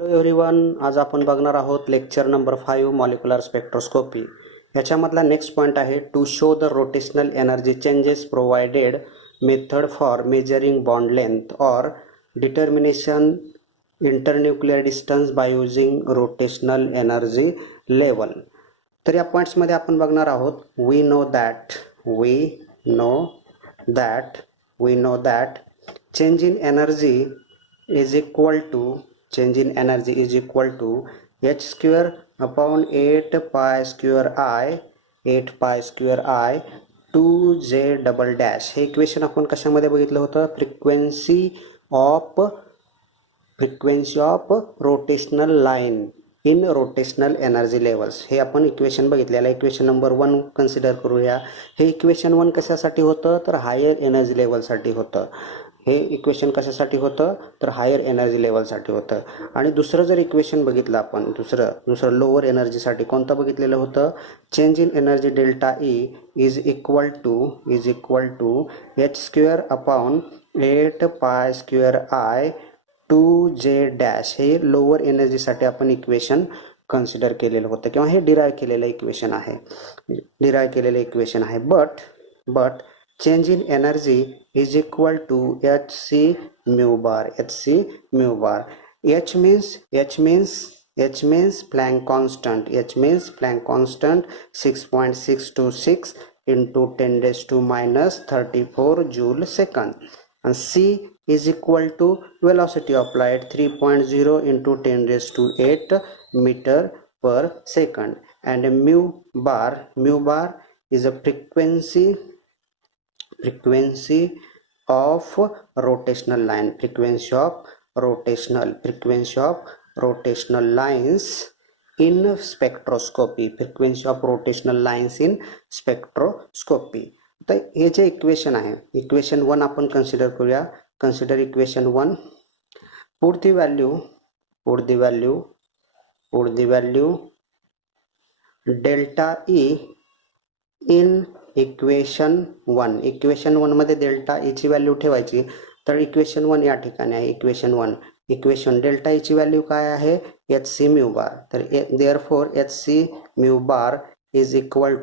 Hello everyone, आज आपण बघणार आहोत लेक्चर नंबर 5 मॉलिक्युलर स्पेक्ट्रोस्कोपी. याच्यामधला नेक्स्ट पॉईंट आहे to show the rotational energy changes provided method for measuring bond length और determination internuclear distance by using rotational energy level. तर या पॉईंट्समध्ये आपण बघणार आहोत we know that change in energy is equal to h square upon 8 pi square I 2j double dash. हे equation आपण कशामध्ये बघितलं होतं? Frequency of rotational line in rotational energy levels. हे आपण इक्वेशन बघितलेलं. इक्वेशन नंबर 1 कन्सिडर करूया. हे इक्वेशन 1 कशासाठी होतं? तर हायर एनर्जी लेवलसाठी होतं. हे इक्वेशन कशासाठी होतं? तर हायर एनर्जी लेवलसाठी होतं. आणि दुसरं जर इक्वेशन बघितलं आपण, दुसरं लोअर एनर्जीसाठी कोणतं बघितलेलं होतं? Change in energy delta E is equal to H square upon 8 pi square I 2j dash. हे लोअर एनर्जीसाठी आपण इक्वेशन कन्सिडर केलेलं होतं किंवा हे डिराईव्ह केलेलं इक्वेशन आहे. But change in energy is equal to hc mu bar. H means Planck constant. 6.626 into 10 raised to minus 34 joule second. And c is equal to velocity of light 3.0 into 10 raised to 8 meter per second. And mu bar is a frequency of rotational line, frequency of rotational lines in spectroscopy. तर हे जे equation आहे, equation 1 आपण consider करूया. Consider equation 1. Put the value delta E in equation 1 मध्ये delta E ची value ठेवायची. तर इक्वेशन 1 या ठिकाणी आहे. इक्वेशन डेल्टा ई ची व्हॅल्यू काय आहे? hc mu bar. तर therefore hc mu bar is equal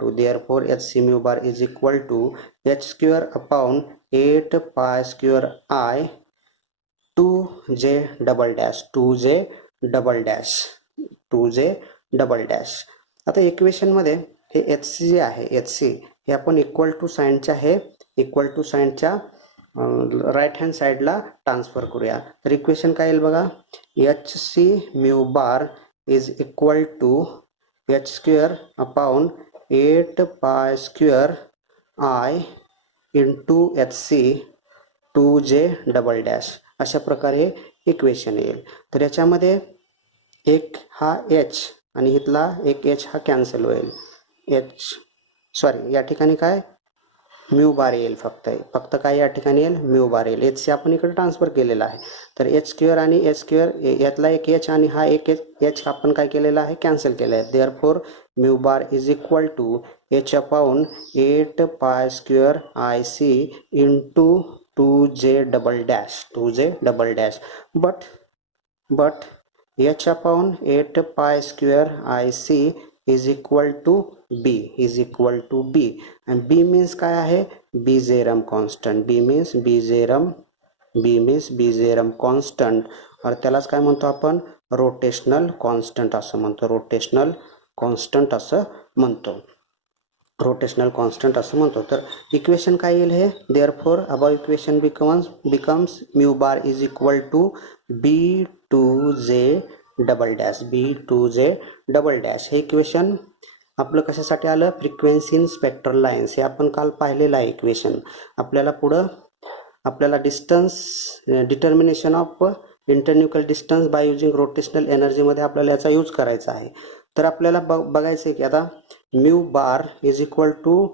to h square upon 8 pi square I 2j double dash. आता इक्वेशन मध्ये हे hc जे आहे, हे आपण इक्वल टू साइनच्या राईट हँड साईडला ट्रान्सफर करूया. तर इक्वेशन काय येईल बघा? hc mu bar is equal to h square upon 8 pi square I into hc 2j double dash. अशा प्रकारे इक्वेशन येईल. तर याच्यामध्ये एक हा h आणि इथला एक h हा कॅन्सल होईल. या ठिकाणी काय म्यू बार येईल. फक्त काय या ठिकाणी येईल? म्यू बार येईल. एच आपण इकडे ट्रान्सफर केलेला आहे. तर एच स्क्वेअर आणि एच स्क्वेअर यातला एक एच आणि हा एक एच आपण काय केलेला आहे? कॅन्सल केला आहे. Therefore mu bar is equal to h upon 8 pi square I c into 2j double dash. But h upon 8 pi square I c is equal to b. And b means काय आहे? Bezier constant. B means Bezier constant. और त्यालाच काय म्हणतो आपण? Rotational constant असं म्हणतो. तर इक्वेशन काय येईल हे? Therefore above equation becomes mu bar is equal to b2j double dash. हे इक्वेशन आपलं कशासाठी आलं? Frequency in spectral lines. हे आपण काल पाहिलेलं आहे इक्वेशन. आपल्याला distance determination of internuclear distance by using rotational एनर्जीमध्ये आपल्याला याचा यूज करायचा आहे. तर आपल्याला बघायचं आहे की आता mu bar is equal to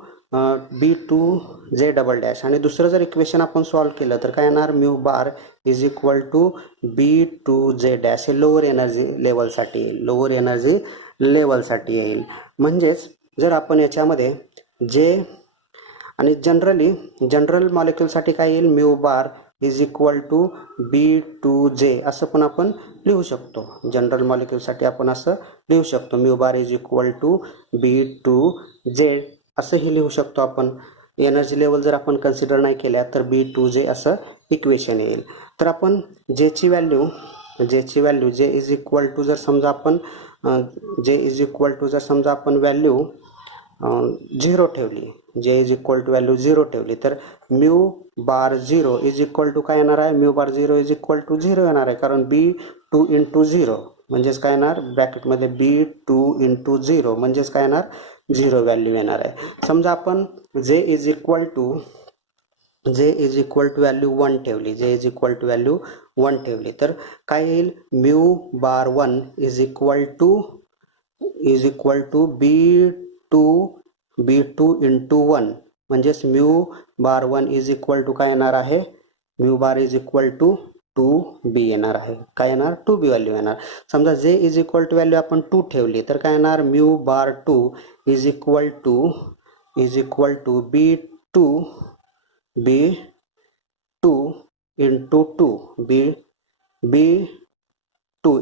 b2j double dash. आणि दुसरं जर इक्वेशन आपण सॉल्व्ह केलं तर काय येणार? Mu bar is equal to b2j dash. हे लोअर एनर्जी लेवलसाठी येईल. म्हणजेच जर आपण याच्यामध्ये जे आणि जनरल मॉलिक्युलसाठी काय येईल? Mu bar is equal to B2J असं पण आपण लिहू शकतो. जनरल मॉलिक्यूलसाठी आपण असं लिहू शकतो. Mu bar is equal to B2J असंही लिहू शकतो आपण. एनर्जी लेवल जर आपण कन्सिडर नाही केल्या तर B2J असं इक्वेशन येईल. तर आपण जेची व्हॅल्यू जे इज इक्वल टू जर समजा आपण व्हॅल्यू 0 ठेवली, जे इज इक्वल टू व्हॅल्यू 0 ठेवली तर mu bar 0 is equal to काय येणार आहे? Mu bar 0 is equal to 0 येणार आहे, कारण B2 इंटू 0 म्हणजेच काय येणार? ब्रॅकेटमध्ये B2 इंटू 0 म्हणजेच काय येणार? 0 व्हॅल्यू येणार आहे. समजा आपण जे इज इक्वल टू व्हॅल्यू 1 ठेवली, तर काय येईल? Mu bar 1 is equal to B2 into 1 म्हणजेच mu bar 1 is equal to काय येणार आहे? Mu bar is equal to 2B येणार आहे. काय येणार? 2B व्हॅल्यू येणार. समजा जे इज इक्वल टू व्हॅल्यू आपण 2 ठेवली तर काय येणार? Mu bar 2 is equal to B2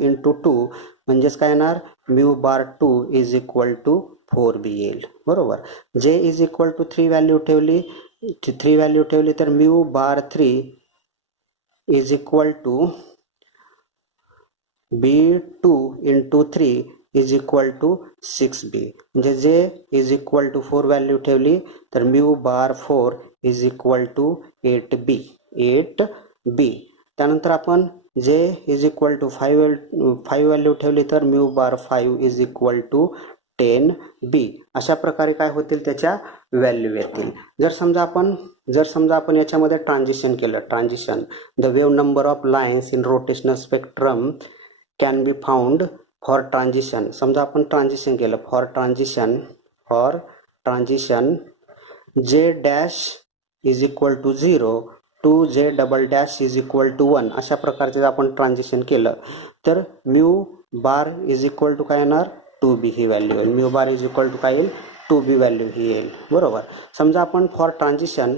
into 2 म्हणजेच काय येणार? Mu bar 2 is equal to 4B येईल. बरोबर. जे इज इक्वल टू 3 व्हॅल्यू ठेवली तर mu bar 3 is equal to B2 into 3 is equal to 6B. म्हणजे जे इज इक्वल टू 4 व्हॅल्यू ठेवली तर mu bar 4 is equal to 8B. त्यानंतर आपण जे इज इक्वल टू 5 व्हॅल्यू ठेवली तर mu bar 5 is equal to 10B. अशा प्रकारे काय होतील? त्याच्या व्हॅल्यू येतील. जर समजा आपण याच्यामध्ये ट्रान्झिशन केलं, the wave number of lines in rotational spectrum can be found for transition. समजा आपण ट्रान्झिशन केलं, for transition J dash is equal to 0 to J double dash is equal to 1 अशा प्रकारचे आपण ट्रान्झिशन केलं तर mu bar is equal to काय येणार? 2B ही व्हॅल्यू येईल. Mu bar is equal to काय येईल? 2B व्हॅल्यू ही येईल. बरोबर. समजा आपण for transition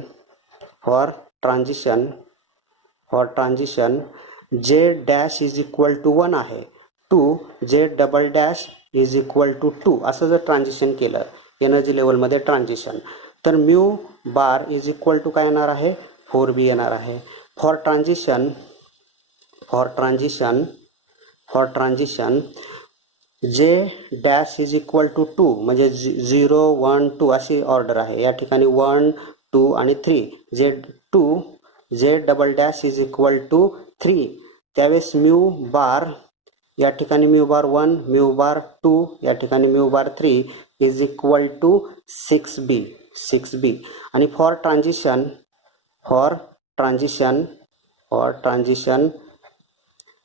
J dash is equal to 1 आहे to J double dash is equal to 2 असं जर ट्रान्झिशन केलं एनर्जी लेवलमध्ये ट्रान्झिशन तर mu bar is equal to काय येणार आहे? 4B येणार आहे. For transition J dash is equal to 2 म्हणजे 0 1 2 अशी ऑर्डर आहे. या ठिकाणी 1 2 आणि 3 J double dash is equal to 3 त्यावेळेस म्यू बार या ठिकाणी म्यू बार 1 म्यू बार 2 या ठिकाणी mu bar 3 is equal to 6B. आणि for transition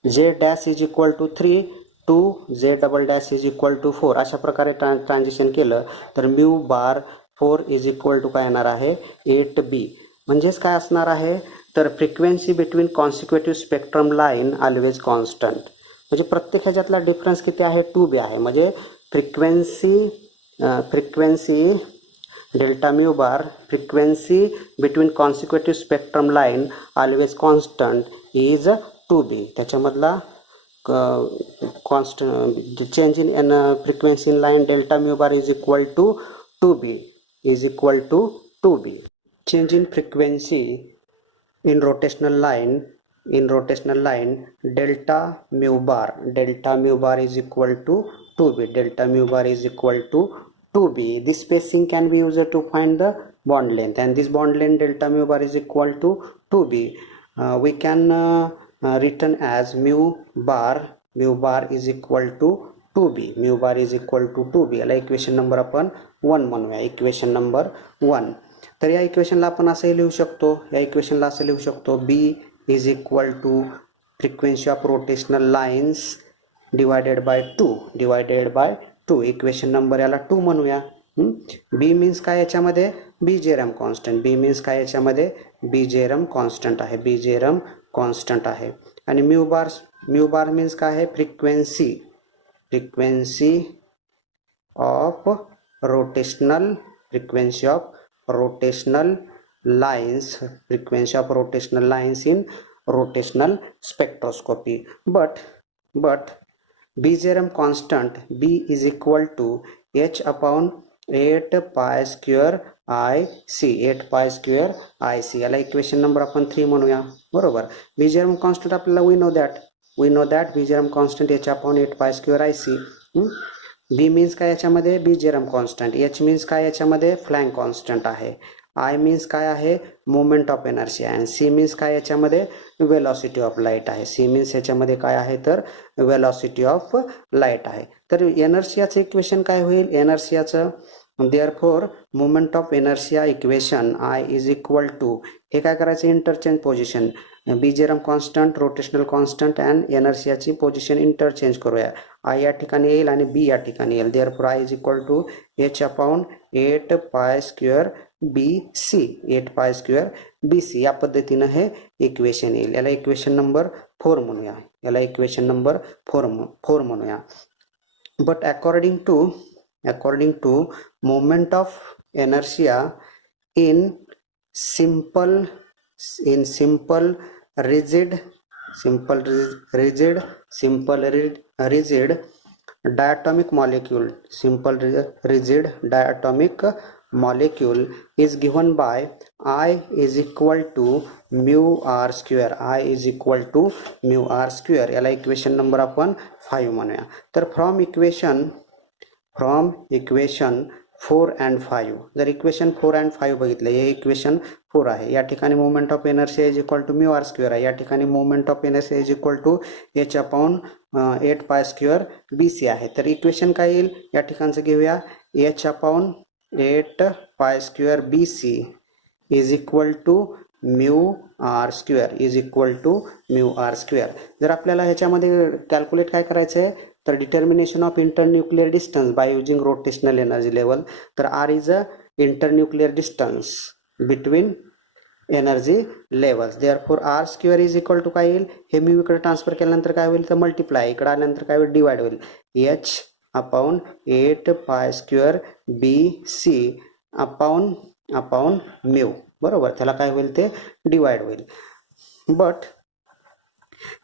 J dash is equal to 3 to J double dash is equal to 4 अशा प्रकारे transition केलं तर mu bar 4 is equal to काय येणार आहे? 8B. म्हणजेच काय असणार आहे? तर frequency between consecutive spectrum line always constant. म्हणजे प्रत्येक ह्याच्यातला डिफरन्स किती आहे? 2B आहे. म्हणजे frequency delta mu bar frequency between consecutive spectrum line always constant is 2B. त्याच्यामधला constant change in frequency in line delta mu bar is equal to 2B. Change in frequency in rotational line delta mu bar is equal to 2B. This spacing can be used to find the bond length, and this bond length delta mu bar is equal to 2B. We can written as mu bar is equal to 2B. याला equation number आपण 1 म्हणूया. Equation number 1. तर या इक्वेशनला आपण असंही लिहू शकतो, B is equal to frequency of rotational lines divided by 2. Equation number याला 2 म्हणूया. B मीन्स काय याच्यामध्ये? बीजेरम कॉन्स्टंट आहे. आणि म्यू बार मीन्स काय आहे? Frequency of rotational lines, frequency of rotational lines in rotational spectroscopy. But Beijerin's constant B is equal to h upon 8 pi square IC, 8 pi square IC. याला equation number आपण 3 म्हणूया. बरोबर. Beijerin's constant आपल्याला we know that Beijerin's constant h upon 8 pi square IC. B means काय याच्यामध्ये Beijerin's constant, H means काय याच्यामध्ये flank constant आहे, I मीन्स काय आहे मोमेंट ऑफ एनर्शिया, आणि C मीन्स काय याच्यामध्ये वेलॉसिटी ऑफ लाईट आहे. C मीन्स याच्यामध्ये काय आहे तर वेलॉसिटी ऑफ लाईट आहे. तर एनर्शियाचं इक्वेशन काय होईल, एनर्शियाचं therefore moment of inertia equation I is equal to, हे काय करायचं interchange position, Beijerin's constant, rotational constant and एनर्शियाची पोझिशन इंटरचेंज करूया. I या ठिकाणी येईल आणि B या ठिकाणी येईल. Therefore I is equal to h upon 8 pi square BC, 8 pi square BC. या पद्धतीनं हे इक्वेशन येईल. याला इक्वेशन नंबर 4 म्हणूया. याला इक्वेशन नंबर 4 म्हणूया. But according to moment of inertia in simple rigid diatomic molecule, simple rigid diatomic molecule is given by I is equal to mu r square. I is equal to mu r square. याला equation number आपण 5 म्हणूया. तर from equation 4 and 5, जर equation 4 and 5 बघितलं, हे equation 4 आहे. या ठिकाणी moment of inertia is equal to mu R square आहे. या ठिकाणी moment of inertia is equal to h upon 8 pi square BC आहे. तर इक्वेशन काय येईल, या ठिकाणचं घेऊया, h upon 8 pi square BC is equal to mu R square, is equal to mu R square. जर आपल्याला ह्याच्यामध्ये कॅल्क्युलेट काय करायचं आहे तर determination of internuclear distance by using rotational energy level. तर R is a internuclear distance between energy levels. Therefore R square is equal to काय येईल, हे म्यू इकडे ट्रान्सफर केल्यानंतर काय होईल तर मल्टिप्लाय, इकडे आल्यानंतर काय होईल डिवाइड होईल, h upon 8 pi square BC upon mu. बरोबर, त्याला काय होईल ते डिवाइड होईल. But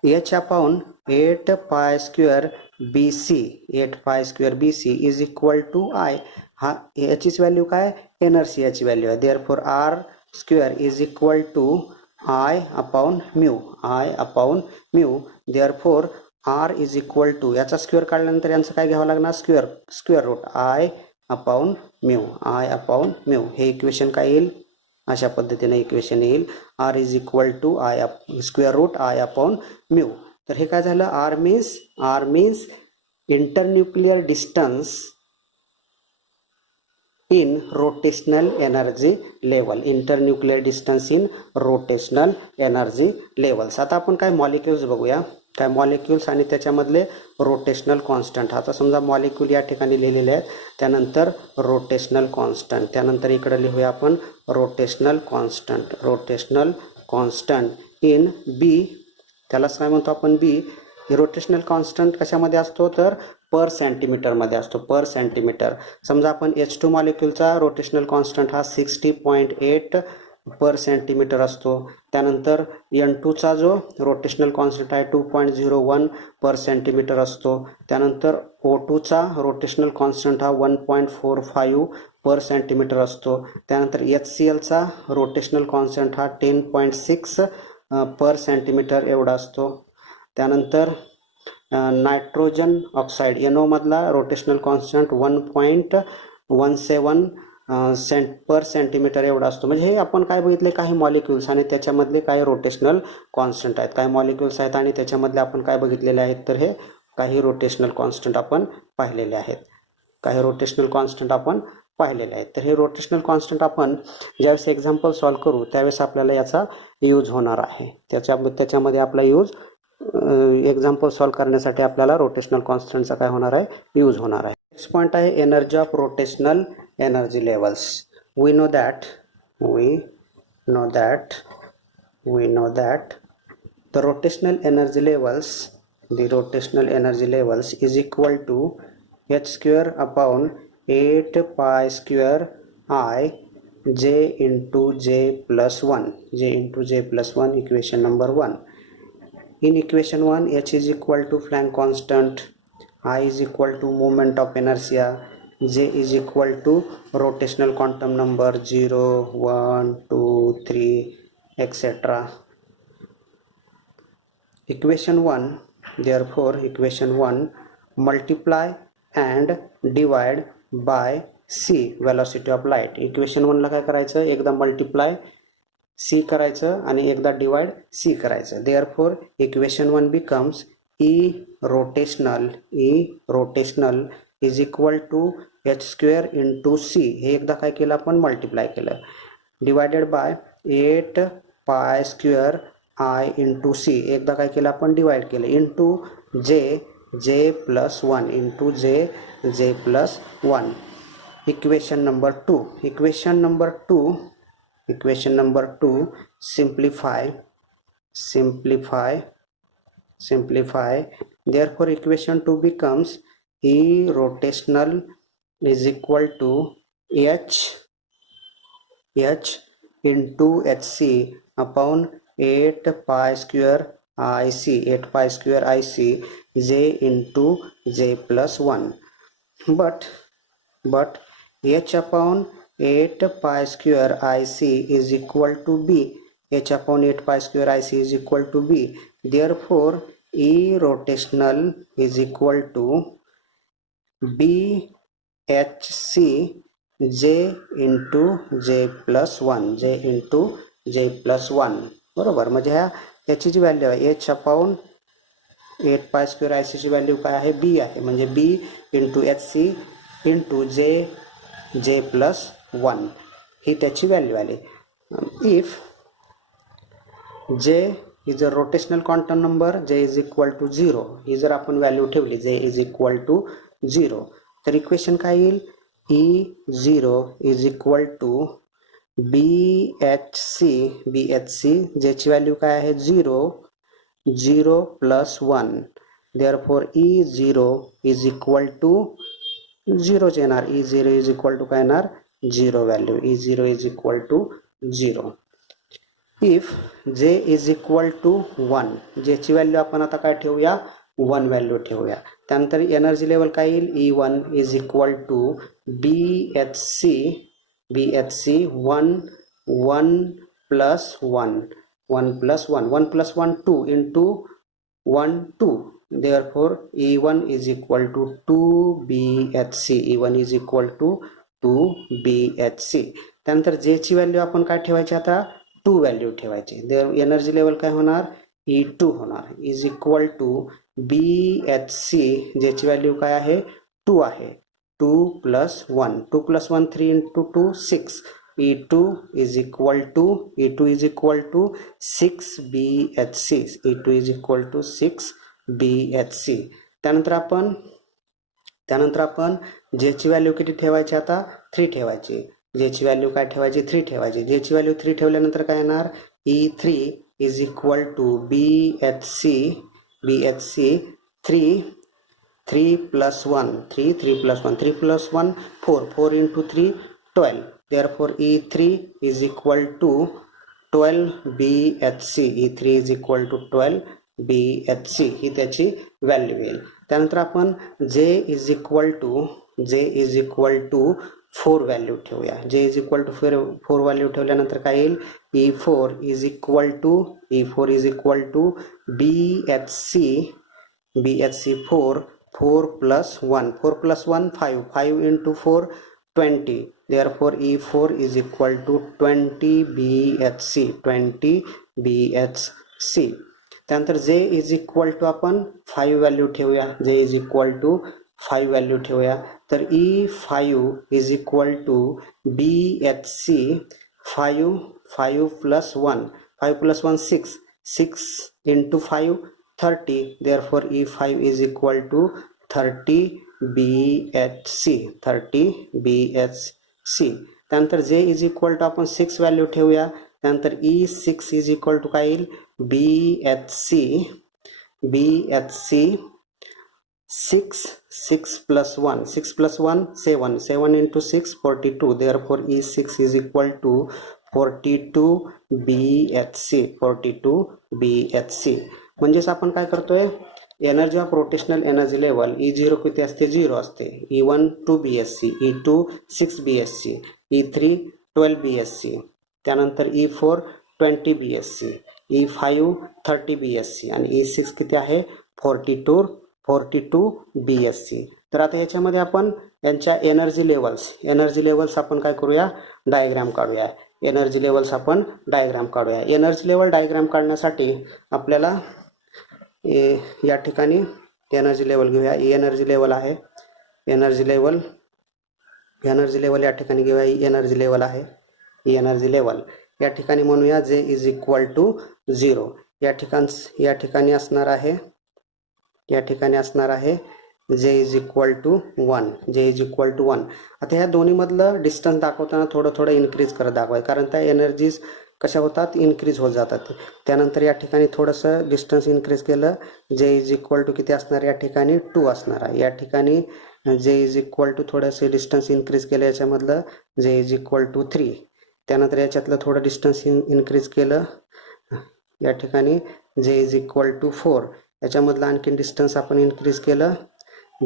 h upon 8 pi square BC, 8 pi square BC is equal to I. हा याचीच व्हॅल्यू काय, एनर्शियाची व्हॅल्यू आहे. Therefore R square is equal to I upon mu. Therefore R is equal to, याचा स्क्वेअर काढल्यानंतर यांचं काय घ्यावं लागणार, square root I upon mu. हे इक्वेशन काय येईल, अशा पद्धतीने इक्वेशन येईल, R is equal to square root I upon mu. तर हे काय झालं, R means internuclear distance in rotational energy level, internuclear distance in rotational energy levels. आता आपण काय मॉलिक्युल्स बघूया, काय मॉलिक्युल्स आणि त्याच्यामधले रोटेशनल कॉन्स्टंट. आता समजा मॉलिक्यूल या ठिकाणी लिहिलेले आहेत, त्यानंतर रोटेशनल कॉन्स्टंट, त्यानंतर इकडे लिहूया आपण रोटेशनल कॉन्स्टंट इन बी. त्यालाच काय म्हणतो आपण बी. रोटेशनल कॉन्स्टंट कशामध्ये असतो तर पर सेंटीमीटरमध्ये असतो, पर सेंटीमीटर. समजा आपण H2 मॉलिक्यूलचा रोटेशनल कॉन्स्टंट हा 60.8 पर सेंटीमीटर असतो. त्यानंतर N2चा जो रोटेशनल कॉन्स्टंट आहे 2.01 पर सेंटीमीटर असतो. त्यानंतर O2चा रोटेशनल कॉन्स्टंट हा 1.45 पर सेंटीमीटर असतो. त्यानंतर HClचा रोटेशनल कॉन्स्टंट हा 10.6 पर सेंटीमीटर एवढा असतो. त्यानंतर नायट्रोजन ऑक्साईड NO मधला रोटेशनल कॉन्स्टंट 1.17 पर सेंटीमीटर एवढा असतो. म्हणजे हे आपण काय बघितले, काही मॉलिक्युल्स आणि त्याच्यामधले काही रोटेशनल कॉन्स्टंट आहेत, काही मॉलिक्युल्स आहेत आणि त्याच्यामधले आपण काय बघितलेले आहेत तर हे काही रोटेशनल कॉन्स्टंट आपण पाहिलेले आहेत, तर हे रोटेशनल कॉन्स्टंट आपण ज्यावेळेस एक्झाम्पल सॉल्व्ह करू त्यावेळेस आपल्याला याचा यूज होणार आहे. त्याच्यामध्ये आपला यूज एक्झाम्पल सॉल्व्ह करण्यासाठी आपल्याला रोटेशनल कॉन्स्टंटचा काय होणार आहे, यूज होणार आहे. नेक्स्ट पॉईंट आहे energy of rotational energy levels. we know that the rotational energy levels is equal to h square upon 8 pi square I J into J plus 1, J into J plus 1, equation number 1. In equation 1, H is equal to Planck constant, I is equal to moment of inertia, J is equal to rotational quantum number 0, 1, 2, 3, etc. Equation 1, therefore equation 1, multiply and divide by c, velocity of light. Equation 1 ला काय करायचं, एकदा multiply C करायचं आणि एकदा divide C करायचं. Therefore equation 1 becomes rotational is equal to H square into C. हे एकदा काय केलं आपण, मल्टिप्लाय केलं, divided by 8 pi square I into C. एकदा काय केलं आपण, डिवाइड केलं, इंटू जे प्लस 1, इंटू जे plus 1. Equation number 2, equation number 2, simplify. Therefore equation 2 becomes E rotational is equal to H into HC upon 8 pi square IC, 8 pi square IC, J into J plus 1. But H upon 8 pi square IC is equal to B. H upon 8 pi square IC is equal to B. Therefore, E rotational is equal to BHC J into J plus 1. J into J plus 1. बरोबर. म्हणजे ह्याची जी value आहे H upon 8 pi square I ची value काय आहे, B आहे. म्हणजे B into HC into J plus 1 ही त्याची व्हॅल्यू आली. If J is a rotational quantum number, J is equal to 0, ही जर आपण व्हॅल्यू ठेवली J इज इक्वल टू 0, तर इक्वेशन काय येईल, E0 is equal to BHC, ज्याची व्हॅल्यू काय आहे 0 plus 1. Therefore E0 is equal to 0 येणार. E0 इज इक्वल टू काय येणार, 0 value. E0 is equal to 0. If J is equal to 1, ज्याची व्हॅल्यू आपण आता काय ठेवूया, 1 व्हॅल्यू ठेवूया. त्यानंतर एनर्जी लेवल काय येईल, E1 is equal to BHC 1 plus 1, 1 plus 1 2 into 1 2. Therefore E1 is equal to 2BHC. E1 is equal to 2BHC. त्यानंतर J ची व्हॅल्यू आपण काय ठेवायची, आता 2 व्हॅल्यू ठेवायची. एनर्जी लेवल काय होणार, E2 होणार, इज इक्वल टू BHC, ज्याची व्हॅल्यू काय आहे 2 आहे, 2 plus 1, 2 plus 1 3 into 2 6. E2 is equal to 6BHC. E2 is equal to 6BHC. त्यानंतर आपण J ची व्हॅल्यू किती ठेवायची, आता 3 ठेवायची. J ची व्हॅल्यू काय ठेवायची, 3 ठेवायची. J ची व्हॅल्यू 3 ठेवल्यानंतर काय येणार, E3 is equal to BHC 3 plus 1, 3 plus 1 4 into 3 12. Therefore E3 is equal to 12BHC. E3 is equal to 12BHC ही त्याची व्हॅल्यू येईल. त्यानंतर आपण J is equal to 4 value ठेवूया. J is equal to 4 value ठेवल्यानंतर काय येईल, E4 is equal to BHC 4 plus 1 5 into 4 20. Therefore E4 is equal to 20BHC. त्यानंतर J is equal to आपण 5 व्हॅल्यू ठेवूया. J is equal to 5 value ठेवूया. तर E5 is equal to BHC 5 plus 1 6 into 5 30. Therefore E5 is equal to 30BHC. त्यानंतर J is equal to आपण 6 value ठेवूया. त्यानंतर E6 is equal to काय येईल, BHC 6 plus 1, 6 plus 1 7, 7 into 6 42, therefore E6 is equal to 42 BHC, 42 BHC. म्हणजेच आपण काय करतोय, energy of rotational energy level E0 किती असते, 0 असते. E1 2 BHC, E2 6 BHC, E3 12 BHC, त्यानंतर E4 20 BHC, E5 30 BHC आणि E6 किती आहे, 42 BHC. तर आता याच्यामध्ये आपण यांच्या एनर्जी लेवल्स आपण काय करूया, डायग्राम काढूया. एनर्जी लेवल्स आपण डायग्राम काढूया. एनर्जी लेवल डायग्राम काढण्यासाठी आपल्याला या ठिकाणी एनर्जी लेवल घेऊया. एनर्जी लेवल आहे, एनर्जी लेवल या ठिकाणी घेऊया. एनर्जी लेवल आहे, एनर्जी लेवल या ठिकाणी म्हणूया जे इज इक्वल टू 0. या ठिकाणी असणार आहे, या ठिकाणी असणार आहे जे इज इक्वल टू 1, जे इज इक्वल टू 1. आता ह्या दोन्ही मधलं डिस्टन्स दाखवताना थोडं इन्क्रीज करत दाखवायचं, कारण त्या एनर्जीज कशा होतात, इन्क्रीज होत जातात. त्यानंतर या ठिकाणी थोडंसं डिस्टन्स इन्क्रीज केलं, जे इज इक्वल टू किती असणार, या ठिकाणी 2 असणार आहे. या ठिकाणी जे इज इक्वल टू थोडंसं डिस्टन्स इन्क्रीज केलं, याच्यामधलं जे इज इक्वल टू 3. त्यानंतर याच्यातलं थोडं डिस्टन्स इन्क्रीज केलं, या ठिकाणी जे इज इक्वल टू 4. याच्यामधलं आणखीन डिस्टन्स आपण इन्क्रीज केलं,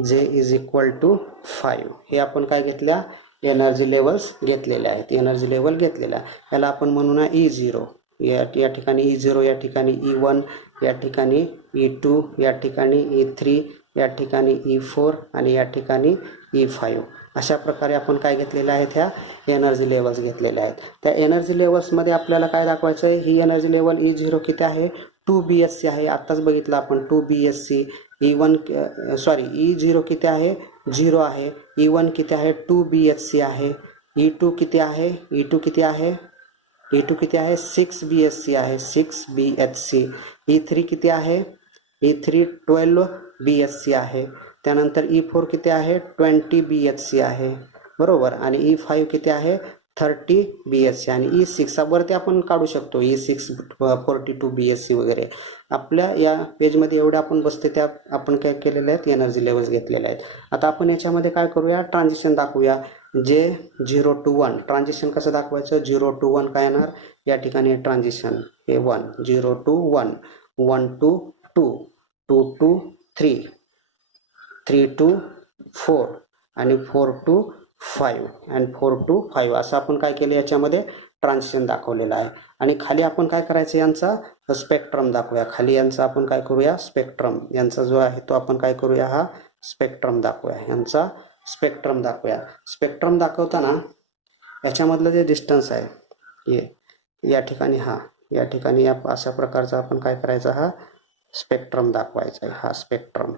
जे इज इक्वल टू 5. हे आपण काय घेतल्या, एनर्जी लेवल्स घेतलेल्या आहेत, एनर्जी लेवल घेतलेल्या. याला आपण म्हणू ना E0. या ठिकाणी E0, या ठिकाणी E1, या ठिकाणी E2, या ठिकाणी E3, या ठिकाणी E4 आणि या ठिकाणी E5. अशा प्रकारे आपण काय घेतलेल्या आहेत, ह्या एनर्जी लेवल्स घेतलेल्या आहेत. त्या एनर्जी लेवल्समध्ये आपल्याला काय दाखवायचं आहे, ही एनर्जी लेवल E0 किती आहे, 2 BHC आहे. आत्ताच बघितलं आपण 2 BHC. E0 किती आहे, 0 आहे. E1 किती आहे, 2 BHC आहे. E2 किती आहे, E2 किती आहे, E2 किती आहे, 6 BHC आहे, 6 BHC. E3 किती आहे, E3 12 BHC आहे. त्यानंतर E4 किती आहे, 20 BHC आहे, बरोबर. आणि E5 किती आहे, 30 BHC. आणि E6 वरती आपण काढू शकतो, E6 42 BHC वगैरे. आपल्या या पेजमध्ये एवढ्या आपण बसते त्या आपण काय केलेले आहेत, एनर्जी लेवल्स घेतलेले आहेत. आता आपण याच्यामध्ये काय करूया, ट्रान्झिशन दाखवूया. जे 0 to 1 ट्रान्झिशन कसं दाखवायचं, 0 to 1 काय येणार, या ठिकाणी ट्रान्झिशन हे 1, 0 to 1, 1 to 2, 2 to 3, 3 to 4 आणि 4 to 5 आणि 4 to 5 असं आपण काय केलं, याच्यामध्ये ट्रान्झिशन दाखवलेलं आहे. आणि खाली आपण काय करायचं, यांचा स्पेक्ट्रम दाखवूया. खाली यांचा आपण काय करूया, स्पेक्ट्रम यांचा जो आहे तो आपण काय करूया, हा स्पेक्ट्रम दाखवूया. यांचा स्पेक्ट्रम दाखवूया. स्पेक्ट्रम दाखवताना याच्यामधलं जे डिस्टन्स आहे या ठिकाणी, या ठिकाणी अशा प्रकारचा आपण काय करायचा, हा स्पेक्ट्रम दाखवायचा आहे. हा स्पेक्ट्रम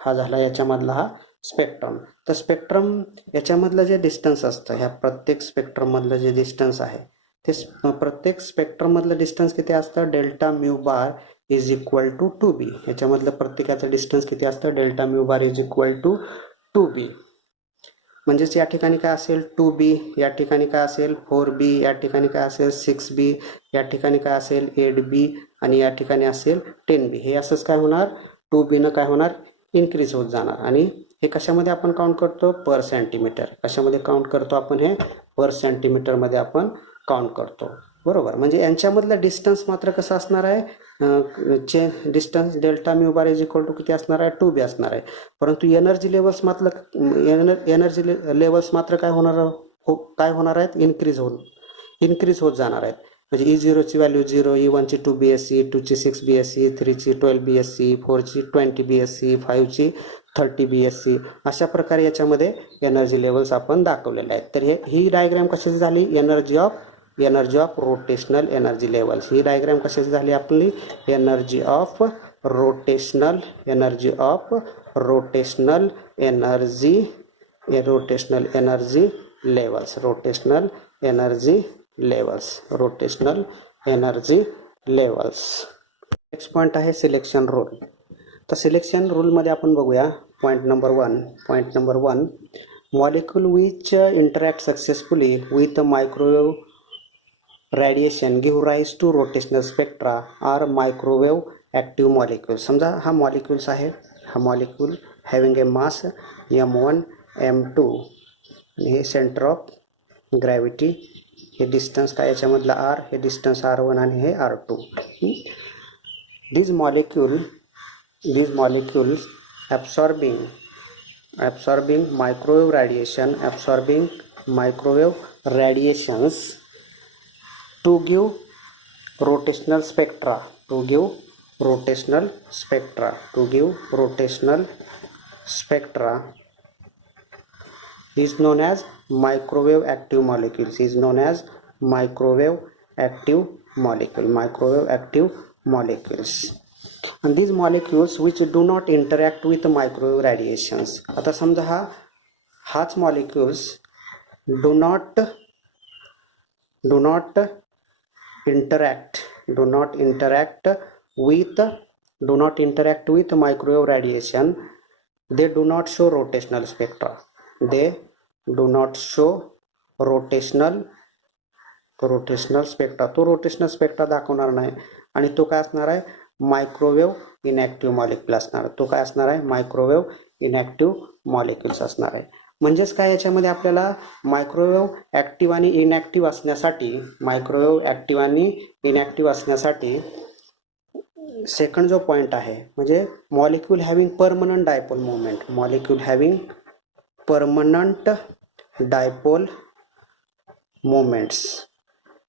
हा झाला याच्यामधला हा स्पेक्ट्रम. तर स्पेक्ट्रम याच्यामधलं जे डिस्टन्स असतं, ह्या प्रत्येक स्पेक्ट्रम मधलं जे डिस्टन्स आहे ते प्रत्येक स्पेक्ट्रम मधलं डिस्टन्स किती असतं, delta mu bar is equal to 2b. याच्यामधलं प्रत्येकाचं डिस्टन्स किती असतं, delta mu bar is equal to 2b. म्हणजेच या ठिकाणी काय असेल, 2b, या ठिकाणी काय असेल 4b, या ठिकाणी काय असेल 6b, या ठिकाणी काय असेल 8b आणि या ठिकाणी असेल 10b. हे असंच काय होणार, 2b न काय होणार, इन्क्रीज होत जाणार. आणि हे कशामध्ये आपण काउंट करतो, पर सेंटीमीटर. कशामध्ये काउंट करतो आपण, हे पर सेंटीमीटर मध्ये आपण काउंट करतो, बरोबर. म्हणजे यांच्यामधलं डिस्टन्स मात्र कसं असणार आहे, distance delta mu bar is equal to किती असणार आहे, 2b असणार आहे. परंतु एनर्जी लेवल्स मात्र काय होणार आहेत, इन्क्रीज होत जाणार आहेत. म्हणजे E0 ची व्हॅल्यू 0, E1 ची 2 BHC, E2 ची 6 BHC, E3 ची 12 BHC, E4 ची 20 BHC, E5 ची 30 BHC. अशा प्रकारे याच्यामध्ये एनर्जी लेवल्स आपण दाखवलेले आहेत. तर ही डायग्राम कशाची झाली, energy of rotational energy levels. He diagram कशाची झाली आपली, energy of rotational energy levels. Next point आहे सिलेक्शन रूल. तर सिलेक्शन रूलमध्ये आपण बघूया point number 1. Molecule which interact successfully with microwave radiation give rise to rotational spectra are microwave active molecules. समजा हा molecules आहे, हा मॉलिक्यूल हॅविंग ए मास m1 m2 आणि हे सेंटर ऑफ ग्रॅव्हिटी, हे डिस्टन्स काय याच्यामधला r, हे डिस्टन्स r1 आणि हे r2. these molecules absorbing microwave radiations to give rotational spectra is known as microwave active molecules. And these molecules which do not interact with microwave radiations. आता समजा हाच molecules do not interact with microwave radiation. They do not show rotational spectra. तो rotational spectra दाखवणार नाही आणि तो काय असणार आहे, मायक्रोवेव्ह इनॅक्टिव्ह मॉलिक्यूल असणार. तो काय असणार आहे, मायक्रोवेव्ह इनॅक्टिव्ह मॉलिक्युल्स असणार आहे. म्हणजेच काय, याच्यामध्ये आपल्याला मायक्रोवेव्ह ॲक्टिव्ह आणि इनॅक्टिव्ह असण्यासाठी सेकंड जो पॉईंट आहे म्हणजे molecule having permanent dipole moments.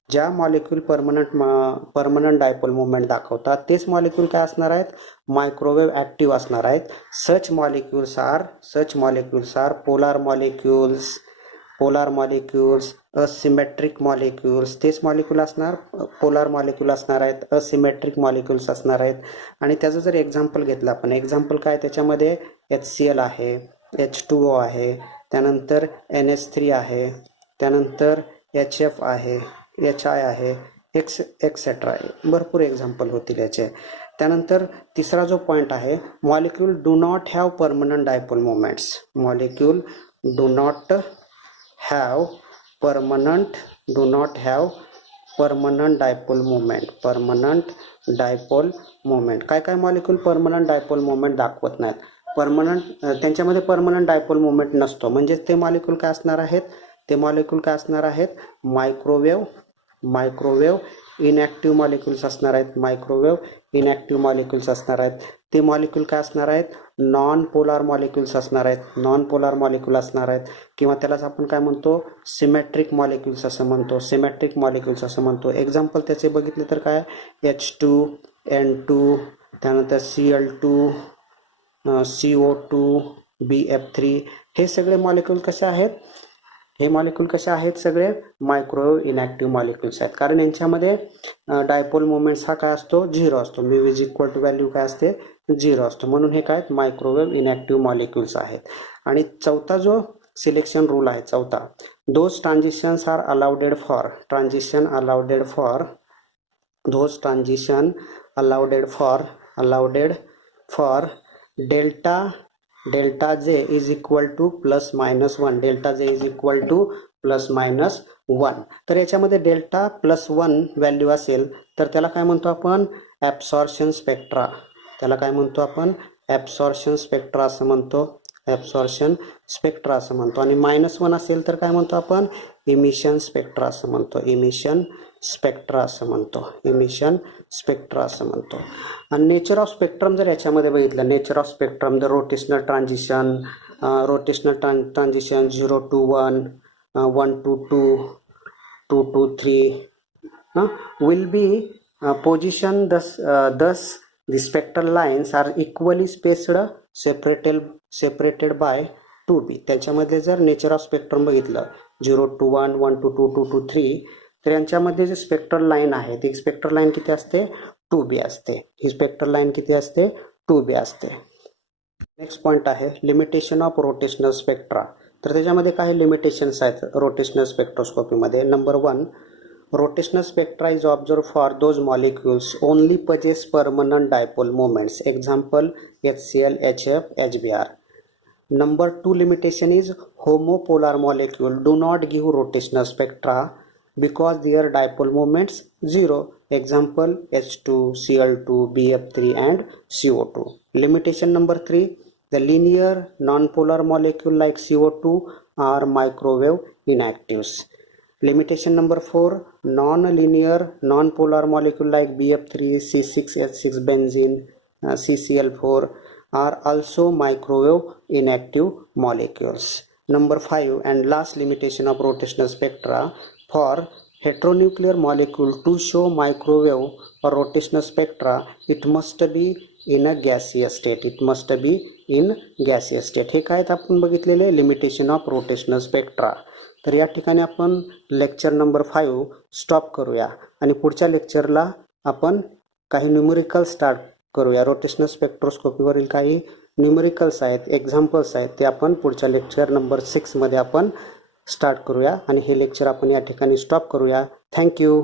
ज्या मॉलिक्यूल परमनंट डायपोल मोमेंट दाखवतात तेच मॉलिक्यूल काय असणार आहेत, मायक्रोवेव्ह ॲक्टिव्ह असणार आहेत. Such molecules are polar molecules, asymmetric molecules. तेच मॉलिक्यूल असणार, पोलार मॉलिक्यूल असणार आहेत, असिमेट्रिक मॉलिक्यूल्स असणार आहेत. आणि त्याचं जर एक्झाम्पल घेतलं आपण, एक्झाम्पल काय, त्याच्यामध्ये HCl आहे, H2O आहे, त्यानंतर NH3 आहे, त्यानंतर HF आहे, HI आहे, एक्सेट्रा आहे. भरपूर एक्झाम्पल होतील याचे. त्यानंतर तिसरा जो पॉईंट आहे, molecule do not have permanent dipole moments. Molecule do not have permanent dipole moment. काय मॉलिक्यूल परमनंट डायपोल मोमेंट दाखवत नाहीत, त्यांच्यामध्ये परमनंट डायपोल मोमेंट नसतो. म्हणजे ते मॉलिक्यूल काय असणार आहेत, मायक्रोवेव्ह इनॅक्टिव्ह मॉलिक्युल्स असणार आहेत. ते मॉलिक्यूल काय असणार आहेत, नॉन पोलार मॉलिक्युल्स असणार आहेत. किंवा त्यालाच आपण काय म्हणतो, सिमेट्रिक मॉलिक्युल्स असं म्हणतो. एक्झाम्पल त्याचे बघितले तर काय, H2, N2, त्यानंतर Cl2, CO2, BF3. हे सगळे मॉलिक्यूल कसे आहेत, सगळे मायक्रोवेव्ह इनॅक्टिव्ह मॉलिक्युल्स आहेत. कारण यांच्यामध्ये डायपोल मोमेंट्स हा काय असतो, 0 असतो. μ इज इक्वल टू व्हॅल्यू काय असते, 0 असतो. म्हणून हे काय, मायक्रोवेव्ह इनॅक्टिव्ह मॉलिक्युल्स आहेत. आणि चौथा जो सिलेक्शन रूल आहे, those transitions are allowed for delta J is equal to +1. तर याच्यामध्ये डेल्टा +1 व्हॅल्यू असेल तर त्याला काय म्हणतो आपण, ॲब्सॉर्प्शन स्पेक्ट्रा. असं म्हणतो. आणि -1 असेल तर काय म्हणतो आपण, इमिशन स्पेक्ट्रा असं म्हणतो. आणि नेचर ऑफ स्पेक्ट्रम जर याच्यामध्ये बघितलं, the rotational transition 0 to 1, 1 to 2, 2 to 3 will be position. Thus the spectral lines are equally separated by 2b. त्याच्यामध्ये जर नेचर ऑफ स्पेक्ट्रम बघितलं, 0 to 1, 1 to 2, 2 to 3, तर यांच्यामध्ये जे स्पेक्ट्रल लाईन आहे ती स्पेक्ट्रल लाईन किती असते, 2b असते. ही स्पेक्ट्रल लाईन किती असते, 2b असते. नेक्स्ट पॉईंट आहे लिमिटेशन ऑफ रोटेशनल स्पेक्ट्रा. तर त्याच्यामध्ये काही लिमिटेशन्स आहेत रोटेशनल स्पेक्ट्रोस्कोपीमध्ये. Number 1, rotational spectra is observed for those molecules only possess permanent dipole moments. Example, HCl, HF, HBr. Number 2 limitation is homopolar molecule do not give rotational spectra. because their dipole moments 0. Example H2, Cl2, BF3 and CO2. Limitation number 3. The linear non-polar molecule like CO2 are microwave inactives. Limitation number 4. Non-linear non-polar molecule like BF3, C6H6 benzene, CCl4 are also microwave inactive molecules. Number 5 and last limitation of rotational spectra: for heteronuclear molecule to show microwave or rotational spectra, it must be in a gaseous state. It must be in gaseous state. हे काय आपण बघितलेले limitation of rotational spectra. तर या ठिकाणी आपण lecture number 5 stop करूया आणि पुढच्या लेक्चरला आपण काही न्यूमेरिकल स्टार्ट करूया. रोटेशनल स्पेक्ट्रोस्कोपीवरील काही न्यूमेरिकल्स आहेत, एक्झाम्पल्स आहेत, ते आपण पुढच्या लेक्चर नंबर 6 मध्ये आपण स्टार्ट करूया आणि हे लेक्चर आपण या ठिकाणी स्टॉप करूया. थँक्यू.